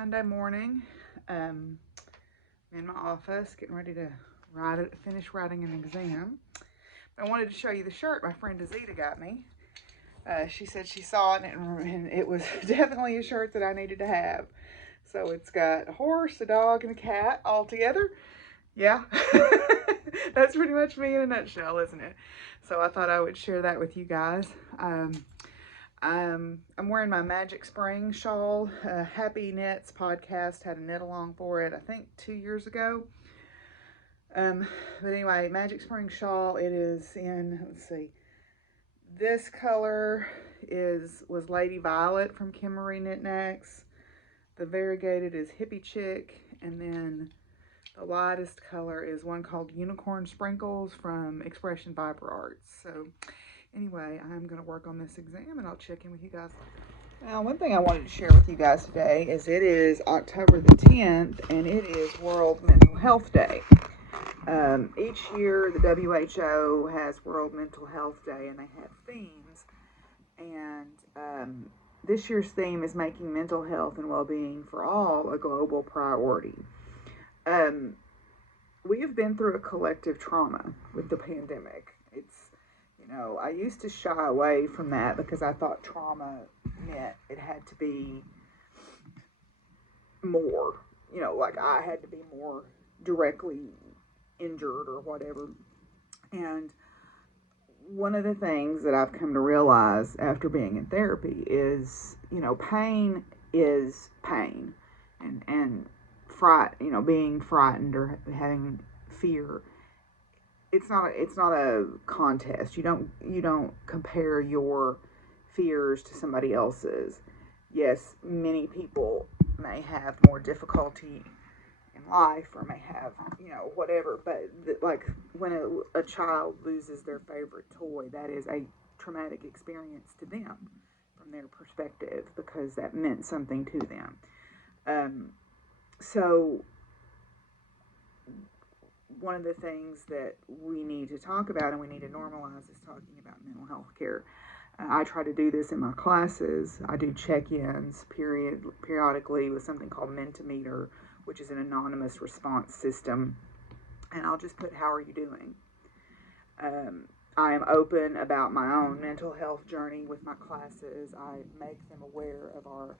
Monday morning. I'm in my office getting ready to finish writing an exam. I wanted to show you the shirt my friend Azita got me. She said she saw it and it was definitely a shirt that I needed to have. So it's got a horse, a dog, and a cat all together. Yeah, that's pretty much me in a nutshell, isn't it? So I thought I would share that with you guys. I'm wearing my Magic Spring shawl. Happy Knits podcast had a knit along for it, I think 2 years ago. But anyway, Magic Spring shawl. It is in, let's see, this color was Lady Violet from Kimmery Knit Knacks. The variegated is Hippie Chick, and then the lightest color is one called Unicorn Sprinkles from Expression Viber Arts. So anyway, I'm going to work on this exam and I'll check in with you guys later. Now, one thing I wanted to share with you guys today is it is October the 10th and it is World Mental Health Day. Each year the WHO has World Mental Health Day and they have themes. And this year's theme is making mental health and well-being for all a global priority. We have been through a collective trauma with the pandemic. I used to shy away from that because I thought trauma meant it had to be more, like I had to be more directly injured or whatever. And one of the things that I've come to realize after being in therapy is, pain is pain. And fright, being frightened or having fear, it's not a contest. You don't compare your fears to somebody else's. Yes, many people may have more difficulty in life or may have, whatever, but like when a child loses their favorite toy, that is a traumatic experience to them from their perspective because that meant something to them. So one of the things that we need to talk about and we need to normalize is talking about mental health care. I try to do this in my classes. I do check-ins periodically with something called Mentimeter, which is an anonymous response system. And I'll just put, how are you doing? I am open about my own mental health journey with my classes. I make them aware of our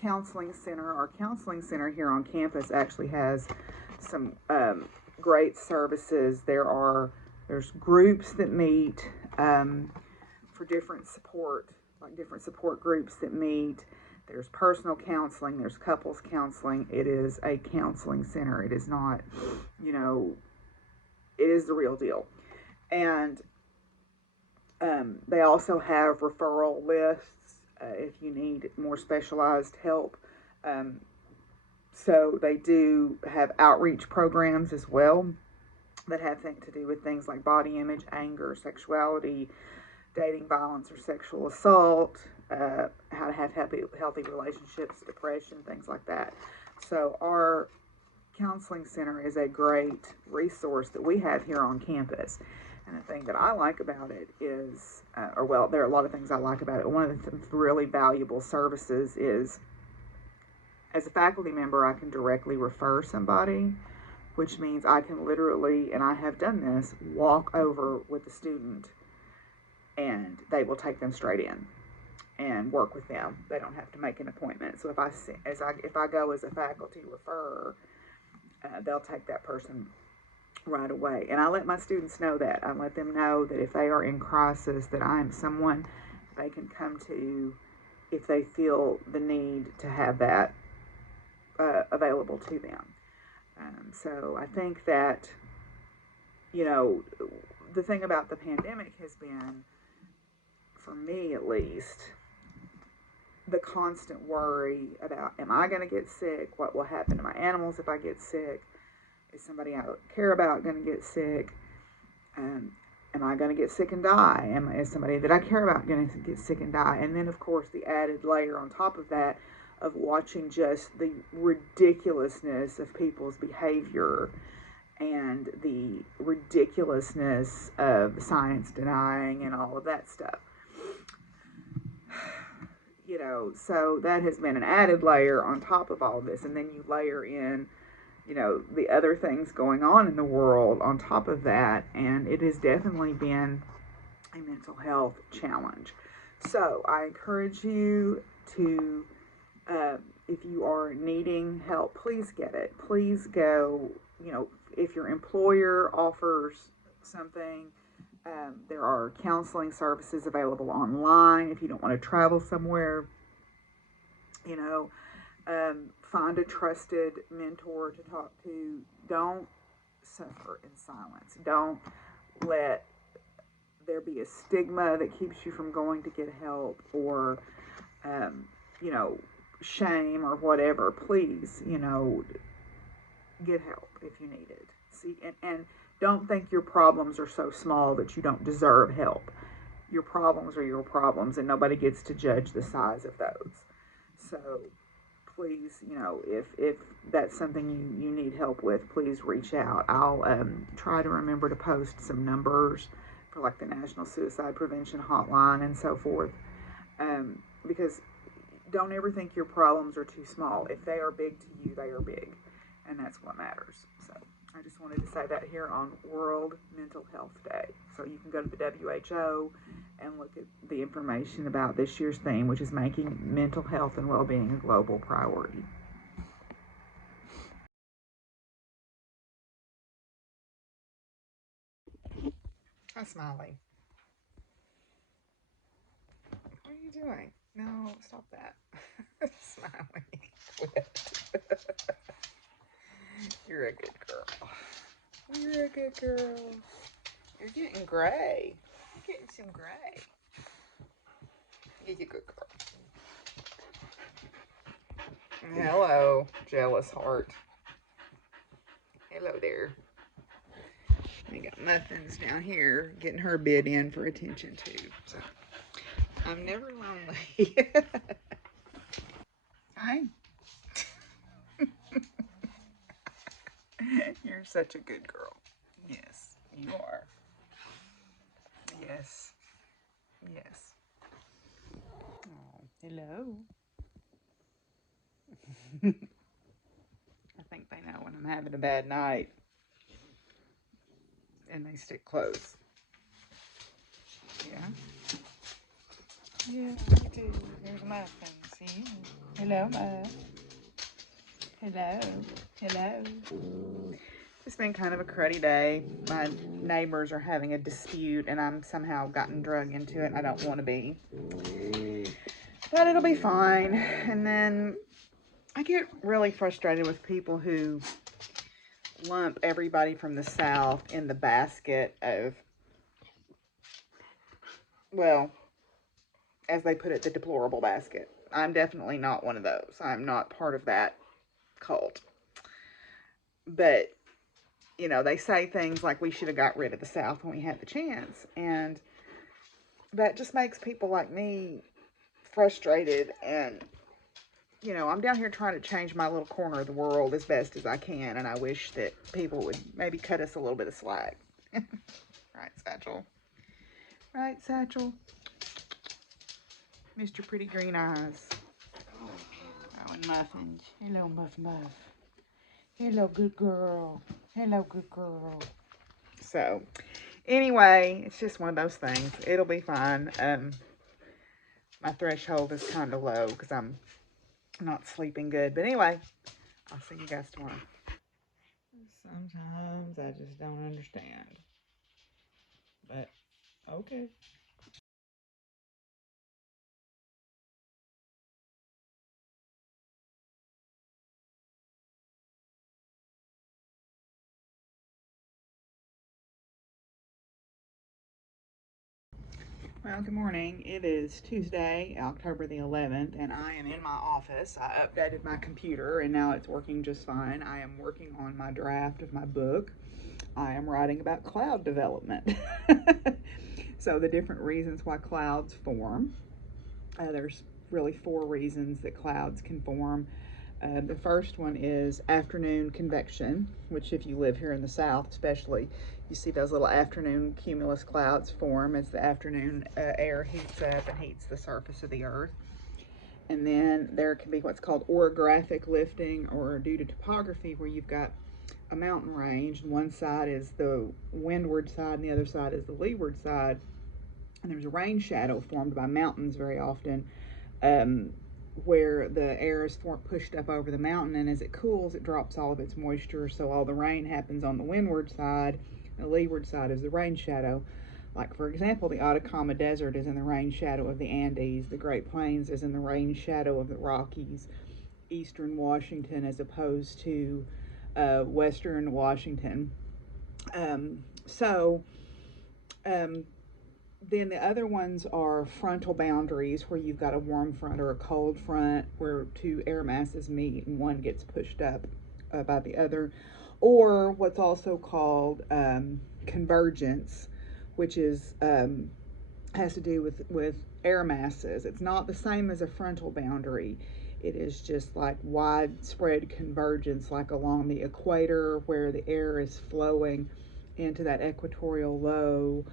counseling center. Our counseling center here on campus actually has some great services. There's groups that meet for different support groups that meet. There's personal counseling, there's couples counseling. It is a counseling center. It is not, it is the real deal. And they also have referral lists if you need more specialized help. So they do have outreach programs as well that have to do with things like body image, anger, sexuality, dating, violence, or sexual assault, how to have healthy relationships, depression, things like that. So our counseling center is a great resource that we have here on campus. And the thing that I like about it is, there are a lot of things I like about it. One of the really valuable services is, as a faculty member, I can directly refer somebody, which means I can literally, and I have done this, walk over with the student and they will take them straight in and work with them. They don't have to make an appointment. So if I go as a faculty referrer, they'll take that person right away. And I let my students know that. I let them know that if they are in crisis, that I am someone they can come to if they feel the need to have that available to them. So I think that, the thing about the pandemic has been, for me at least, the constant worry about, am I going to get sick? What will happen to my animals if I get sick? Is somebody I care about going to get sick? Am I going to get sick and die? Is somebody that I care about going to get sick and die? And then, of course, the added layer on top of that of watching just the ridiculousness of people's behavior and the ridiculousness of science denying and all of that stuff. You know, so that has been an added layer on top of all this. And then you layer in, you know, the other things going on in the world on top of that. And it has definitely been a mental health challenge. So I encourage you to, if you are needing help, please get it. Please go, you know, if your employer offers something, there are counseling services available online if you don't want to travel somewhere. You know, find a trusted mentor to talk to. Don't suffer in silence. Don't let there be a stigma that keeps you from going to get help, or, you know, shame or whatever. Please, you know, get help if you need it. See, and don't think your problems are so small that you don't deserve help. Your problems are your problems, and nobody gets to judge the size of those. So please, you know, if that's something you need help with, please reach out. I'll try to remember to post some numbers for like the National Suicide Prevention Hotline and so forth, because don't ever think your problems are too small. If they are big to you, they are big, and that's what matters. So I just wanted to say that here on World Mental Health Day. So you can go to the WHO and look at the information about this year's theme, which is making mental health and well-being a global priority. Hi, Smiley. What are you doing? No, stop that. Smiley, quit. You're a good girl. You're a good girl. You're getting gray. You're getting some gray. You're a good girl. Hello, jealous heart. Hello there. We got Muffins down here getting her bid in for attention too. So I'm never lonely. Hi. You're such a good girl. Yes, you are. Yes. Yes. Oh, hello. I think they know when I'm having a bad night, and they stick close. Yeah. Yeah, you do. There's Muffin. See? Hello, Muff. Hello. Hello. It's been kind of a cruddy day. My neighbors are having a dispute, and I'm somehow gotten drug into it, and I don't want to be. But it'll be fine. And then I get really frustrated with people who lump everybody from the South in the basket of, well, as they put it, the deplorable basket. I'm definitely not one of those. I'm not part of that cult. But, you know, they say things like we should have got rid of the South when we had the chance. And that just makes people like me frustrated. And, you know, I'm down here trying to change my little corner of the world as best as I can. And I wish that people would maybe cut us a little bit of slack. Right, Satchel? Right, Satchel? Mr. Pretty Green Eyes. Oh, and Muffins. Hello, Muff Muff. Hello, good girl. Hello, good girl. So, anyway, it's just one of those things. It'll be fine. My threshold is kind of low because I'm not sleeping good. But anyway, I'll see you guys tomorrow. Sometimes I just don't understand. But, okay. Well, good morning. It is Tuesday, October the 11th, and I am in my office. I updated my computer, and now it's working just fine. I am working on my draft of my book. I am writing about cloud development. So the different reasons why clouds form. There's really four reasons that clouds can form. The first one is afternoon convection, which if you live here in the South especially, you see those little afternoon cumulus clouds form as the afternoon air heats up and heats the surface of the earth. And then there can be what's called orographic lifting, or due to topography, where you've got a mountain range, and one side is the windward side and the other side is the leeward side, and there's a rain shadow formed by mountains very often, where the air is pushed up over the mountain, and as it cools it drops all of its moisture, so all the rain happens on the windward side. The leeward side is the rain shadow. Like, for example, the Atacama Desert is in the rain shadow of the Andes. The Great Plains is in the rain shadow of the Rockies. Eastern Washington as opposed to Western Washington. Then the other ones are frontal boundaries, where you've got a warm front or a cold front where two air masses meet and one gets pushed up by the other. Or what's also called convergence, which is has to do with air masses. It's not the same as a frontal boundary. It is just like widespread convergence, like along the equator where the air is flowing into that equatorial low,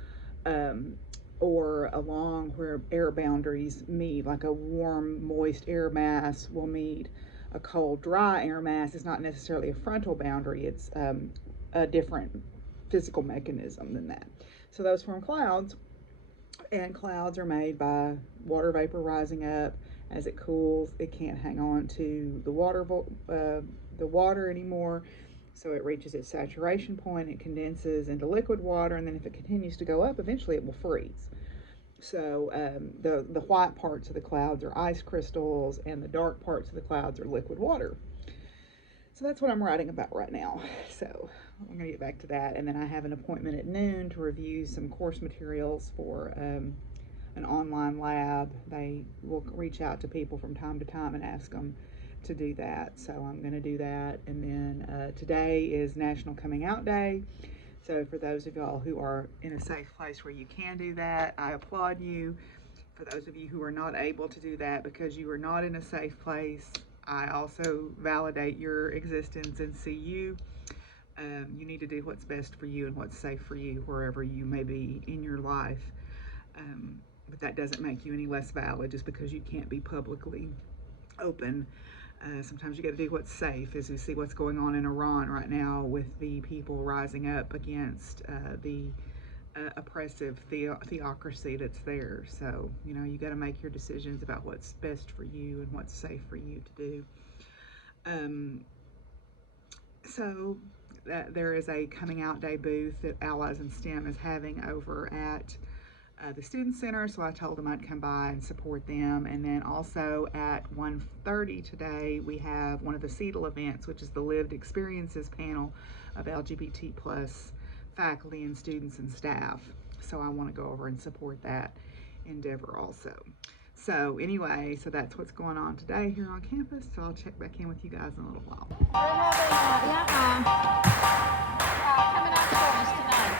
or along where air boundaries meet, like a warm, moist air mass will meet a cold, dry air mass. It's not necessarily a frontal boundary. It's a different physical mechanism than that. So those form clouds, and clouds are made by water vapor rising up. As it cools, it can't hang on to the water anymore, so it reaches its saturation point. It condenses into liquid water, and then if it continues to go up, eventually it will freeze. So the white parts of the clouds are ice crystals, and the dark parts of the clouds are liquid water. So that's what I'm writing about right now. So I'm going to get back to that, and then I have an appointment at noon to review some course materials for an online lab. They will reach out to people from time to time and ask them to do that. So I'm going to do that. And then today is National Coming Out Day. So for those of y'all who are in a safe place where you can do that, I applaud you. For those of you who are not able to do that because you are not in a safe place, I also validate your existence and see you. You need to do what's best for you and what's safe for you wherever you may be in your life. But that doesn't make you any less valid just because you can't be publicly open. Sometimes you got to do what's safe. As we see what's going on in Iran right now with the people rising up against the oppressive theocracy that's there. So, you got to make your decisions about what's best for you and what's safe for you to do. So there is a coming out day booth that Allies in STEM is having over at the Student Center, so I told them I'd come by and support them. And then also at 1:30 today, we have one of the CETL events, which is the Lived Experiences panel of LGBT plus faculty and students and staff. So I want to go over and support that endeavor also. So anyway, so that's what's going on today here on campus. So I'll check back in with you guys in a little while. We're having coming out stories tonight.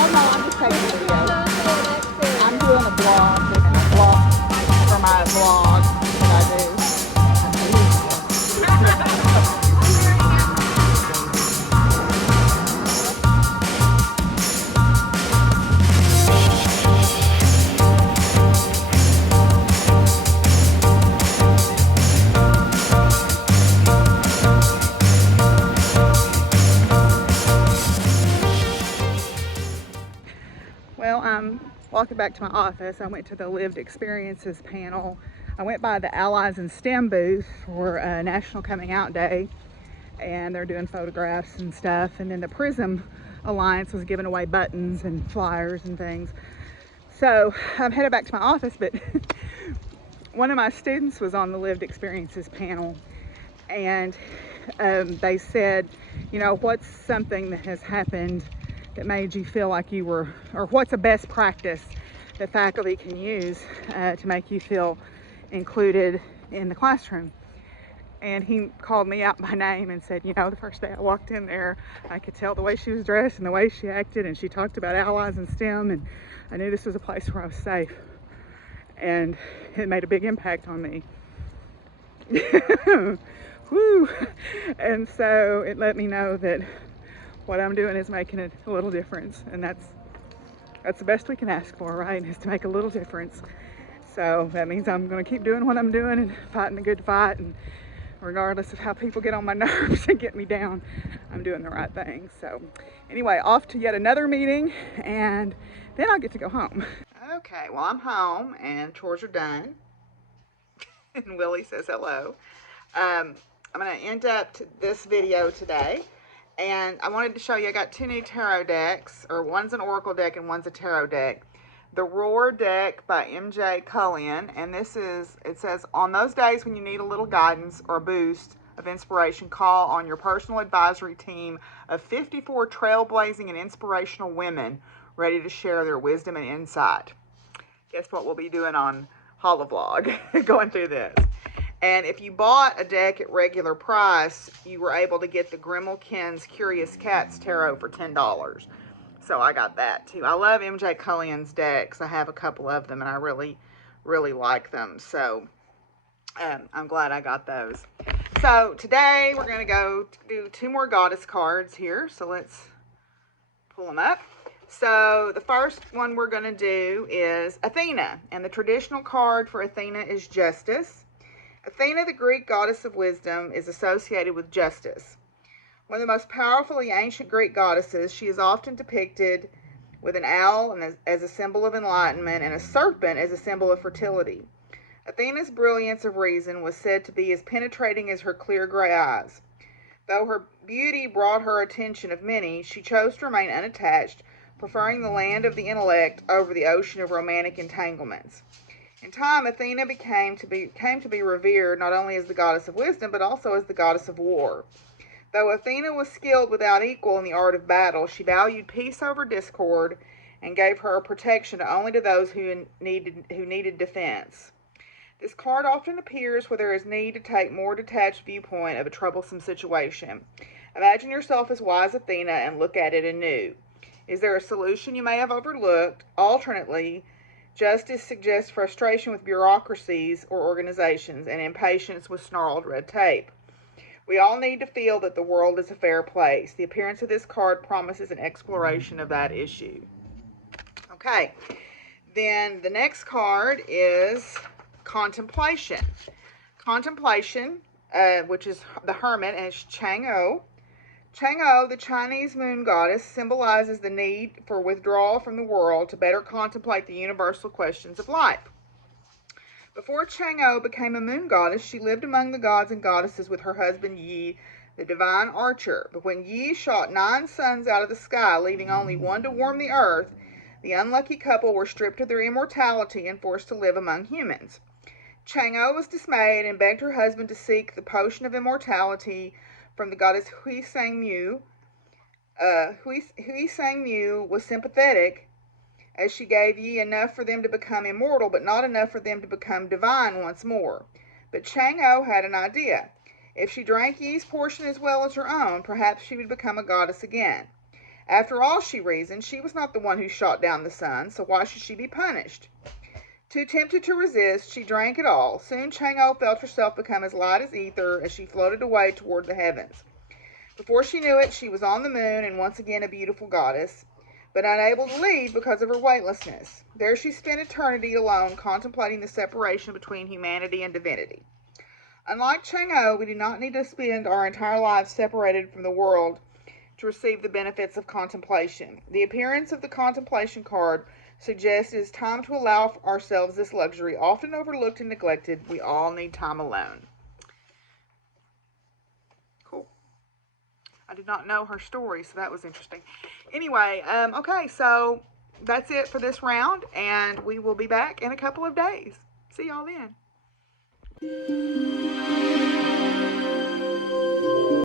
Oh no, I'm just taking a video. I'm doing a vlog for my vlog that I do. Well, I'm walking back to my office. I went to the Lived Experiences panel. I went by the Allies in STEM booth for National Coming Out Day, and they're doing photographs and stuff. And then the Prism Alliance was giving away buttons and flyers and things. So I'm headed back to my office, but one of my students was on the Lived Experiences panel, and they said, what's something that has happened that made you feel like you were, or what's a best practice that faculty can use to make you feel included in the classroom? And he called me out by name and said, the first day I walked in there, I could tell the way she was dressed and the way she acted, and she talked about Allies in STEM, and I knew this was a place where I was safe. And it made a big impact on me. Woo! And so it let me know that what I'm doing is making a little difference, and That's the best we can ask for, right? Is to make a little difference. So that means I'm going to keep doing what I'm doing and fighting the good fight. And regardless of how people get on my nerves and get me down, I'm doing the right thing. So anyway, off to yet another meeting, and then I'll get to go home. Okay, well, I'm home and chores are done. And Willie says hello. I'm going to end up this video today. And I wanted to show you, I got 2 new tarot decks, or one's an oracle deck and one's a tarot deck. The Roar deck by MJ Cullion, and this is, it says, on those days when you need a little guidance or boost of inspiration, call on your personal advisory team of 54 trailblazing and inspirational women ready to share their wisdom and insight. Guess what we'll be doing on Holovlog, going through this. And if you bought a deck at regular price, you were able to get the Grimalkin's Curious Cats Tarot for $10. So I got that too. I love MJ Cullion's decks. I have a couple of them and I really, really like them. So I'm glad I got those. So today we're going to go do 2 more goddess cards here. So let's pull them up. So the first one we're going to do is Athena. And the traditional card for Athena is Justice. Athena, the Greek goddess of wisdom, is associated with justice. One of the most powerfully ancient Greek goddesses, she is often depicted with an owl as a symbol of enlightenment and a serpent as a symbol of fertility. Athena's brilliance of reason was said to be as penetrating as her clear gray eyes. Though her beauty brought her attention of many, she chose to remain unattached, preferring the land of the intellect over the ocean of romantic entanglements. In time, Athena came to be revered not only as the goddess of wisdom, but also as the goddess of war. Though Athena was skilled without equal in the art of battle, she valued peace over discord and gave her protection only to those who needed defense. This card often appears where there is need to take more detached viewpoint of a troublesome situation. Imagine yourself as wise Athena and look at it anew. Is there a solution you may have overlooked? Alternately, justice suggests frustration with bureaucracies or organizations and impatience with snarled red tape. We all need to feel that the world is a fair place. The appearance of this card promises an exploration of that issue. Okay, then the next card is Contemplation. Contemplation, which is the Hermit, and it's Chang'o. Chang'o, the Chinese moon goddess, symbolizes the need for withdrawal from the world to better contemplate the universal questions of life. Before Chang'o became a moon goddess, she lived among the gods and goddesses with her husband Yi, the divine archer. But when Yi shot 9 suns out of the sky, leaving only one to warm the earth, the unlucky couple were stripped of their immortality and forced to live among humans. Chang'o was dismayed and begged her husband to seek the potion of immortality from the goddess Hui Sang Mu. Hui Sang Mu was sympathetic, as she gave Yi enough for them to become immortal, but not enough for them to become divine once more. But Chang'o had an idea. If she drank Yi's portion as well as her own, perhaps she would become a goddess again. After all, she reasoned, she was not the one who shot down the sun, so why should she be punished? Too tempted to resist, she drank it all. Soon Chang'o felt herself become as light as ether as she floated away toward the heavens. Before she knew it, she was on the moon and once again a beautiful goddess, but unable to leave because of her weightlessness. There she spent eternity alone, contemplating the separation between humanity and divinity. Unlike Chang'o, we do not need to spend our entire lives separated from the world to receive the benefits of contemplation. The appearance of the contemplation card suggests it is time to allow ourselves this luxury, often overlooked and neglected. We all need time alone. Cool. I did not know her story, so that was interesting. Anyway, okay, so that's it for this round, and we will be back in a couple of days. See y'all then.